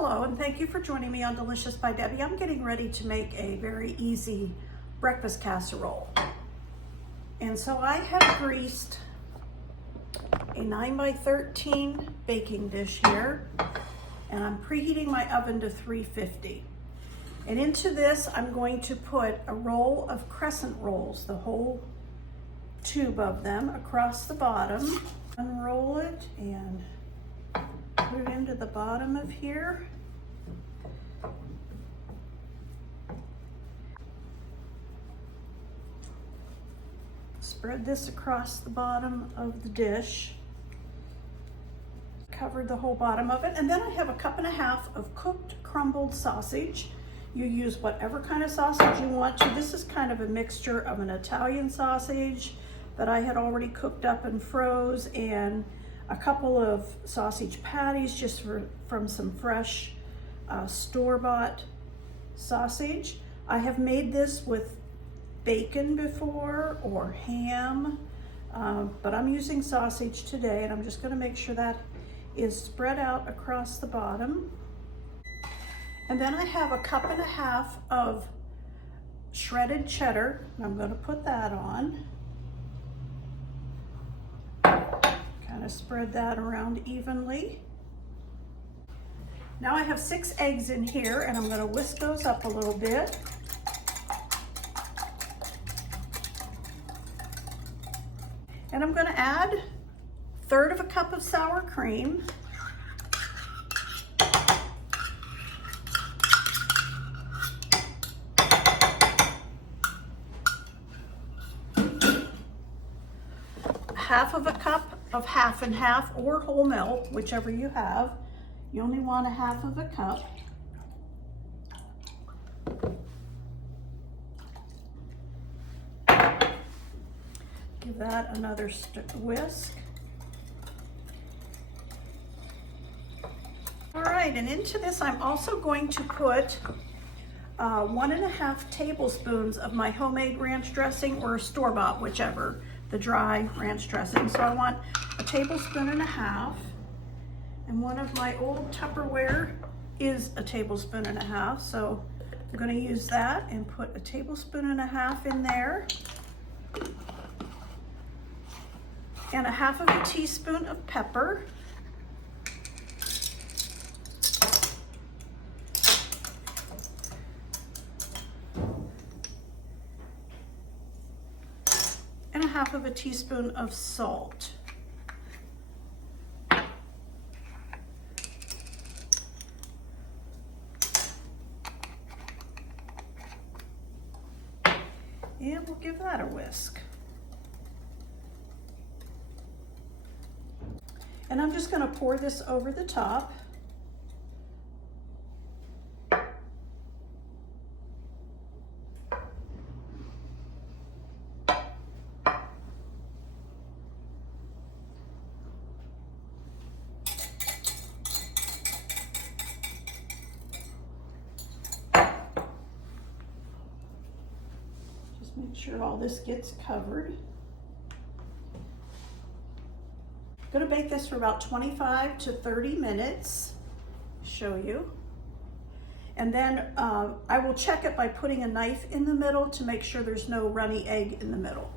Hello, and thank you for joining me on Delicious by Debbie. I'm getting ready to make a very easy breakfast casserole. And so I have greased a 9x13 baking dish here, and I'm preheating my oven to 350. And into this, I'm going to put a roll of crescent rolls, the whole tube of them, across the bottom. Unroll it and put it into the bottom of here. Spread this across the bottom of the dish. Covered the whole bottom of it. And then I have a 1.5 cups of cooked crumbled sausage. You use whatever kind of sausage you want to. This is kind of a mixture of an Italian sausage that I had already cooked up and froze, and a couple of sausage patties just from some fresh store-bought sausage. I have made this with bacon before or ham, but I'm using sausage today, and I'm just going to make sure that is spread out across the bottom. And then I have a 1.5 cups of shredded cheddar, and I'm going to put that on. Kind of spread that around evenly. Now I have 6 eggs in here, and I'm going to whisk those up a little bit. And I'm going to add 1/3 cup of sour cream. Half a cup of half and half or whole milk, whichever you have. You only want 1/2 cup. Give that another whisk. All right, and into this I'm also going to put 1.5 tablespoons of my homemade ranch dressing, or store-bought, whichever, the dry ranch dressing. So I want 1.5 tablespoons, and one of my old Tupperware is 1.5 tablespoons, so I'm going to use that and put 1.5 tablespoons in there, and 1/2 teaspoon of pepper, and 1/2 teaspoon of salt. And we'll give that a whisk. And I'm just going to pour this over the top. Make sure all this gets covered. I'm going to bake this for about 25 to 30 minutes, show you. And then I will check it by putting a knife in the middle to make sure there's no runny egg in the middle.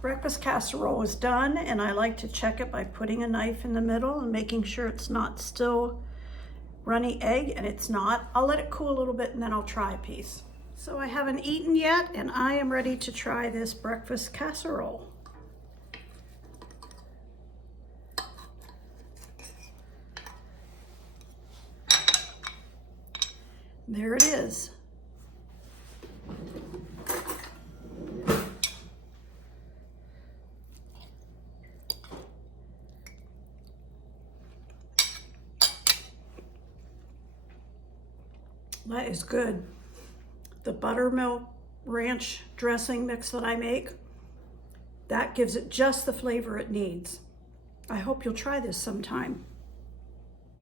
Breakfast casserole is done, and I like to check it by putting a knife in the middle and making sure it's not still runny egg, and it's not. I'll let it cool a little bit and then I'll try a piece. So I haven't eaten yet, and I am ready to try this breakfast casserole. There it is. That is good. The buttermilk ranch dressing mix that I make, that gives it just the flavor it needs. I hope you'll try this sometime.